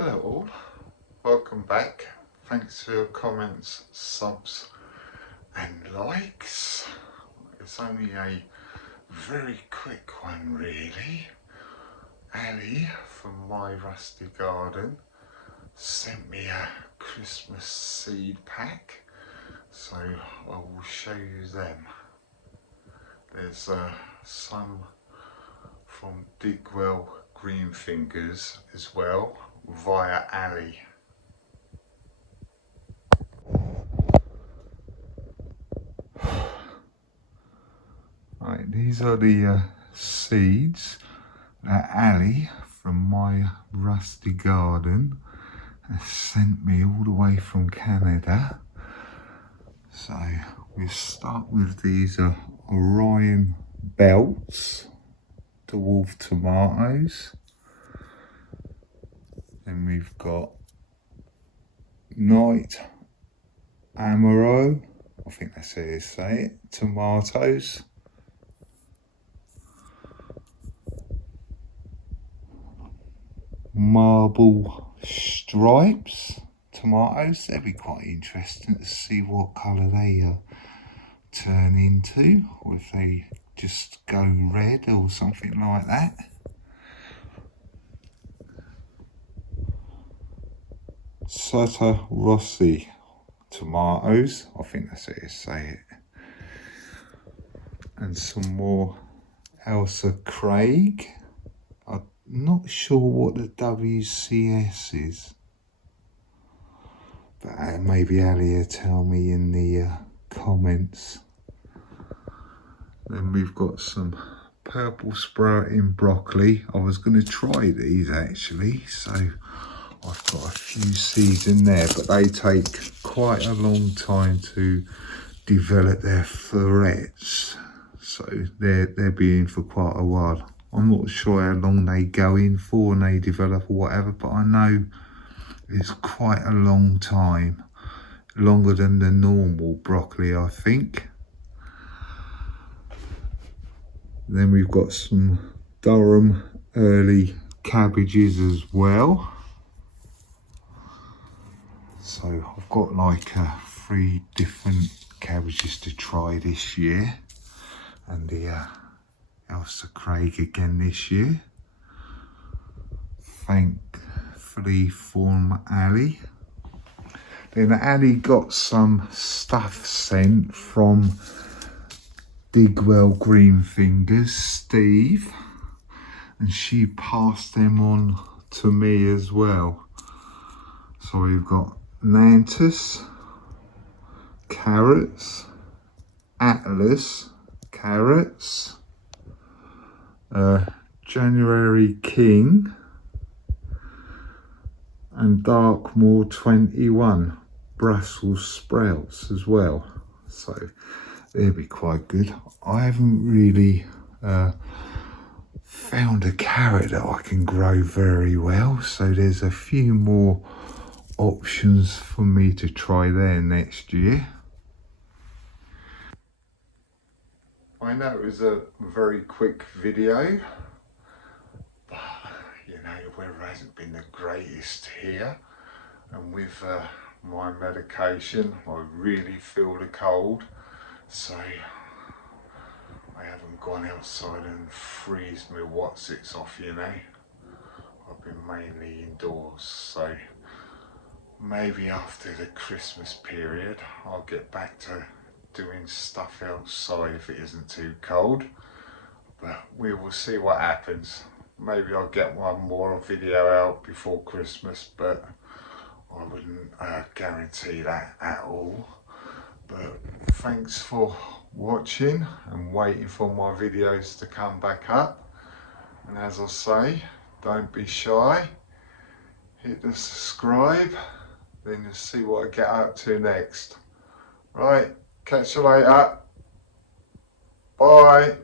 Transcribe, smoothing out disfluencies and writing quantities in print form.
Hello all, welcome back. Thanks for your comments, subs and likes. It's only a very quick one really. Ali from My Rusty Garden sent me a Christmas seed pack, so I will show you them. There's some from Digwell Green Fingers as well, via Ali. Right, these are the seeds that Ali from My Rusty Garden has sent me all the way from Canada. So we'll start with these Orion belts, dwarf tomatoes. Then we've got Night Amaro, I think that's how you say it, tomatoes. Marble stripes tomatoes, they'd be quite interesting to see what colour they turn into, or if they just go red or something like that. Santa Rossi tomatoes, I think that's how you say it. And some more Elsa Craig. I'm not sure what the WCS is, but maybe Ali will tell me in the comments. Then we've got some purple sprouting broccoli. I was going to try these actually, so I've got a few seeds in there, but they take quite a long time to develop their florets, so they'll be in for quite a while. I'm not sure how long they go in for and they develop or whatever, but I know it's quite a long time, longer than the normal broccoli, I think. Then we've got some Durham early cabbages as well. So I've got like 3 different cabbages to try this year, and the Elsa Craig again this year, thankfully from Ali. Then Ali got some stuff sent from Digwell Green Fingers, Steve, and she passed them on to me as well. So we've got Nantus, carrots, Atlas, carrots, January King, and Darkmoor 21 Brussels sprouts as well. So they'll be quite good. I haven't really found a carrot that I can grow very well, so there's a few more options for me to try there next year. I know it was a very quick video, but you know, the weather hasn't been the greatest here, and with my medication I really feel the cold, so I haven't gone outside and freeze my whatsits off, you know. I've been mainly indoors, so maybe after the Christmas period I'll get back to doing stuff outside if it isn't too cold, but we will see what happens. Maybe I'll get one more video out before Christmas, but I wouldn't guarantee that at all. But thanks for watching and waiting for my videos to come back up, and as I say, don't be shy, hit the subscribe, then you'll see what I get up to next. Right, catch you later, bye.